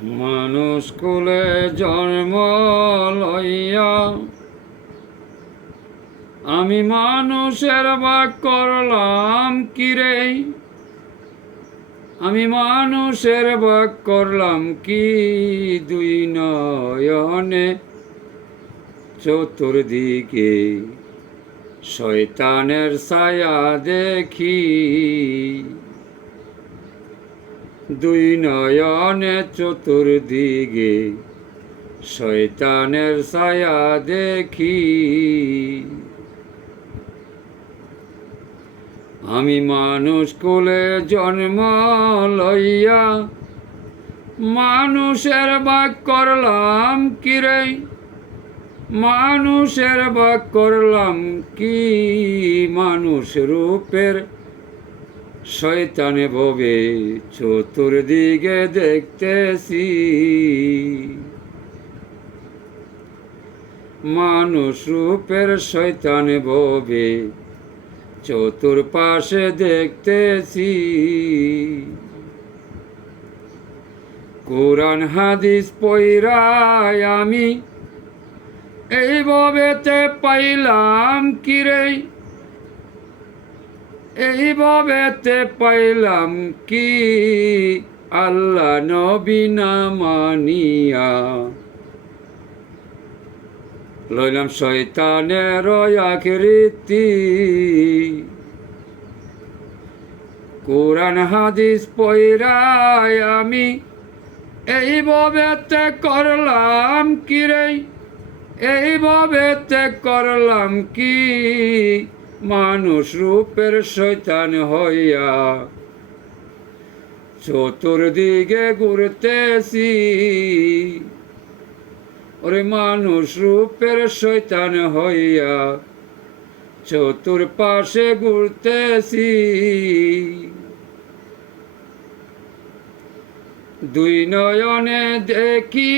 মানুষ কুলে জন্ম লইয়া আমি মানুষের ভাগ করলাম কিরে, আমি মানুষের ভাগ করলাম কি দুই নয়নে চতুর্দিকে শয়তানের ছায়া দেখি, দুই নয়নে চতুর্দিকে শয়তানের ছায়া দেখি। আমি মানুষ কুলে জন্ম লইয়া মানুষের ভাগ করলাম কিরে, মানুষের ভাগ করলাম কি মানুষ রূপের শয়তানে ভবে চতুর্দিকে দেখতেছি, মানুষ রূপের শয়তানে ভবে চতুর্পাশে দেখতেছি। কোরআন হাদিস পইরায় আমি এইভাবেতে পাইলাম কিরে, এইভাবেতে পাইলাম কি আল্লাহ নবী না মানিয়া লইলাম শয়তানের আকৃতি। কোরআন হাদিস পইরায় আমি এইভাবেতে করলাম কিরে, এইভাবেতে করলাম কি মানুষ রূপের শয়তান হইয়া চতুর্দিকে ঘুরতেছি, ওরে মানুষ রূপের শয়তান হইয়া চতুর্পাশে ঘুরতেছি। দুই নয়নে দেখি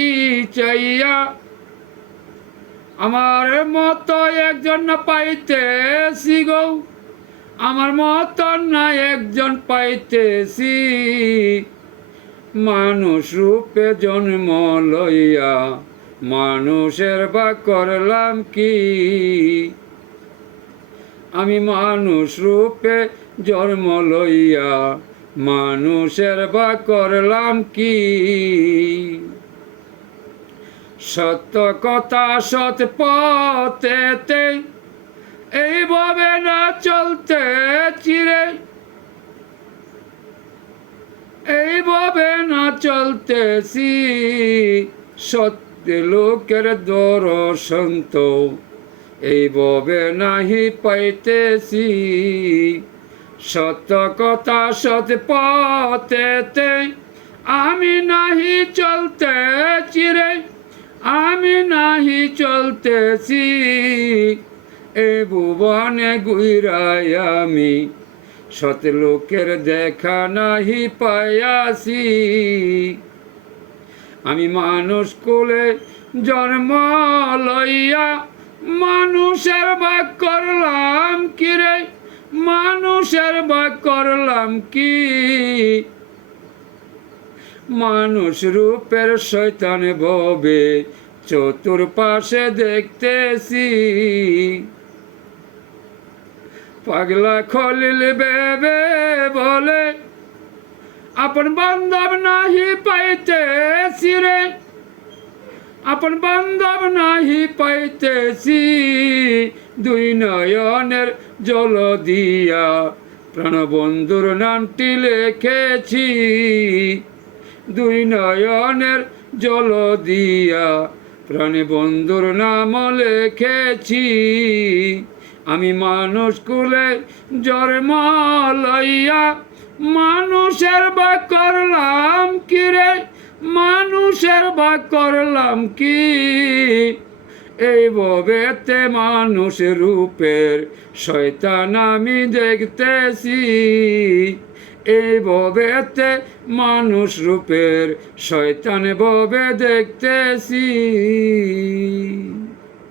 চাইয়া আমার মতো একজন পাইতেছি গো, আমার মতো না একজন পাইতেছি, মানুষ রূপে জন্ম লইয়া মানুষের ভাগ করলাম কি, আমি মানুষ রূপে জন্ম লইয়া মানুষের ভাগ করলাম কি। সত্য কথা সৎ পথেতে এইভাবে না চলতে চিরে, এইভাবে না চলতেছি, সত্য লোকের দর্শন তো এইভাবে নাহি পাইতেছি। সত্য কথা সৎ পথেতে আমি নাহি চলতে চিরে, আমি নাহি চলতেছি, এ ভুবনে ঘুরাই আমি সৎ লোকের দেখা নাহি পাইয়াছি। আমি মানুষ কুলে জন্ম লইয়া মানুষের ভাগ করলাম কিরে, মানুষের ভাগ করলাম কি মানুষ রূপের শয়তান ভবে চতুর্পাশে দেখতেছি। পাগলা খলিল বেবে বলে আপন বান্ধব নাহি পাইতেছি রে, আপন বান্ধব নাহি পাইতেছি, দুই নয়নের জল দিয়া প্রাণবন্ধুর নামটি লিখেছি, দুই নয়নের জল দিয়া প্রাণবন্ধুর নাম লিখেছি। আমি মানুষ কুলে জন্ম লইয়া মানুষের ভাগ করলাম কিরে, মানুষের ভাগ করলাম কি এইভাবেতে মানুষ রূপের শয়তান আমি দেখতেছি, এইভাবেতে মানুষ রূপের শয়তান ভবে দেখতেছি।